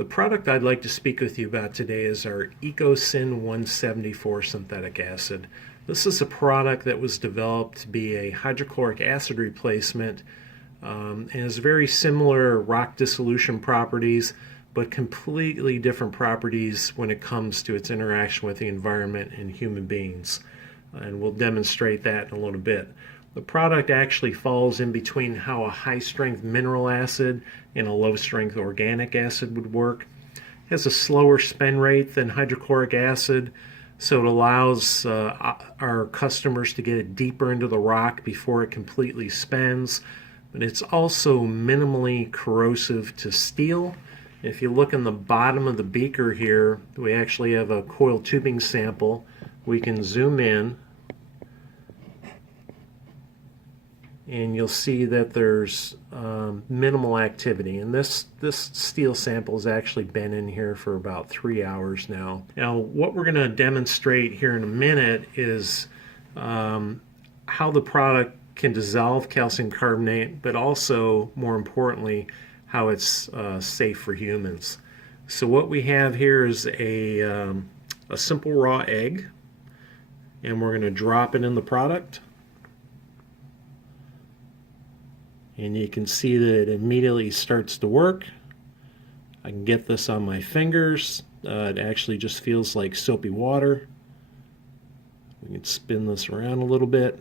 The product I'd like to speak with you about today is our EcoSyn 174 synthetic acid. This is a product that was developed to be a hydrochloric acid replacement and has very similar rock dissolution properties, but completely different properties when it comes to its interaction with the environment and human beings. And we'll demonstrate that in a little bit. The product actually falls in between how a high-strength mineral acid and a low-strength organic acid would work. It has a slower spin rate than hydrochloric acid, so it allows our customers to get it deeper into the rock before it completely spins. But it's also minimally corrosive to steel. If you look in the bottom of the beaker here, we actually have a coiled tubing sample. We can zoom in, and you'll see that there's minimal activity. And this steel sample has actually been in here for about 3 hours now. Now, what we're going to demonstrate here in a minute is how the product can dissolve calcium carbonate, but also, more importantly, how it's safe for humans. So what we have here is a simple raw egg, and we're going to drop it in the product. And you can see that it immediately starts to work. I can get this on my fingers. It actually just feels like soapy water. We can spin this around a little bit.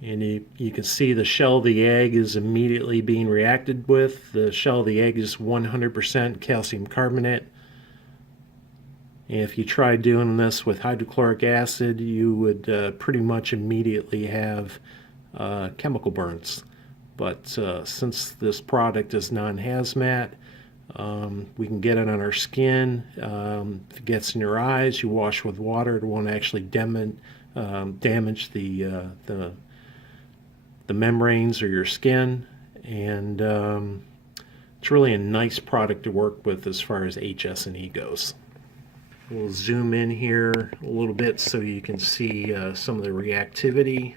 And you can see the shell of the egg is immediately being reacted with. The shell of the egg is 100% calcium carbonate. And if you try doing this with hydrochloric acid, you would pretty much immediately have chemical burns. But since this product is non-hazmat, we can get it on our skin. If it gets in your eyes, you wash with water. It won't actually damage the membranes or your skin, and it's really a nice product to work with as far as HS&E goes. We'll zoom in here a little bit so you can see some of the reactivity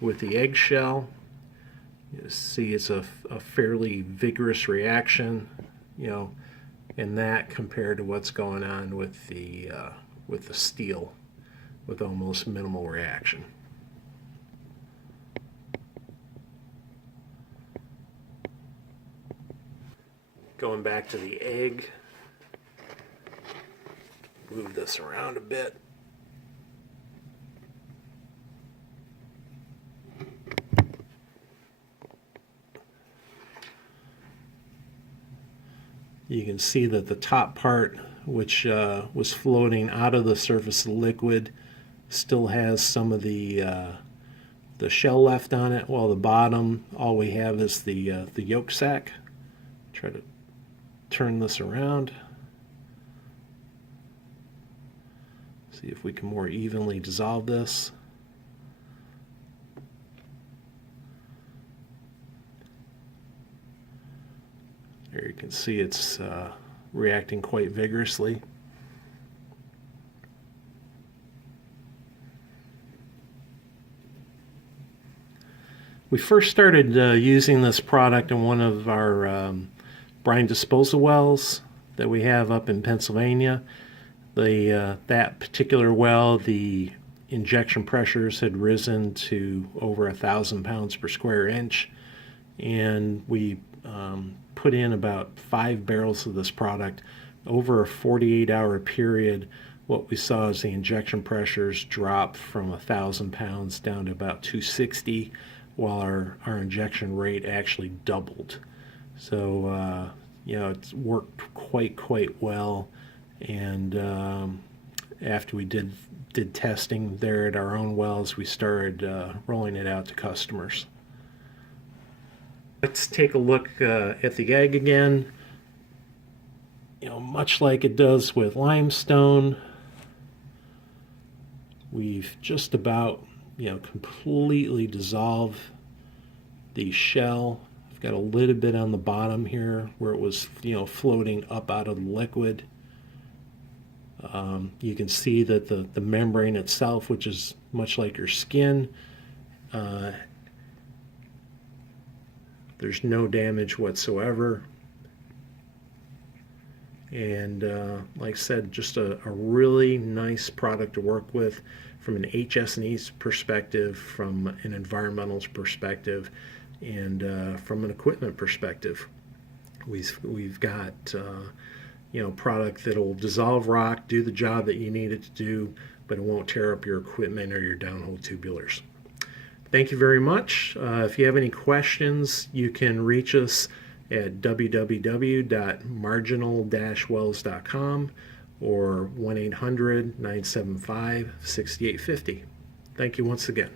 with the eggshell. You see it's a fairly vigorous reaction, in that compared to what's going on with the steel with almost minimal reaction. Going back to the egg, move this around a bit. You can see that the top part, which was floating out of the surface of the liquid, still has some of the shell left on it, while the bottom, all we have is the yolk sac. Try to turn this around. See if we can more evenly dissolve this. There you can see it's reacting quite vigorously. We first started using this product in one of our brine disposal wells that we have up in Pennsylvania. That particular well, the injection pressures had risen to over 1,000 pounds per square inch, and we put in about 5 barrels of this product. Over a 48-hour period, what we saw is the injection pressures drop from 1,000 pounds down to about 260, while our injection rate actually doubled. So it's worked quite well. And after we did testing there at our own wells, we started rolling it out to customers. Let's take a look at the egg again. Much like it does with limestone, we've just about completely dissolved the shell. I've got a little bit on the bottom here where it was floating up out of the liquid. You can see that the membrane itself, which is much like your skin, there's no damage whatsoever. And like I said, just a really nice product to work with from an HS&E perspective, from an environmental perspective, and from an equipment perspective. We've got product that'll dissolve rock, do the job that you need it to do, but it won't tear up your equipment or your downhole tubulars. Thank you very much. If you have any questions, you can reach us at www.marginal-wells.com or 1-800-975-6850. Thank you once again.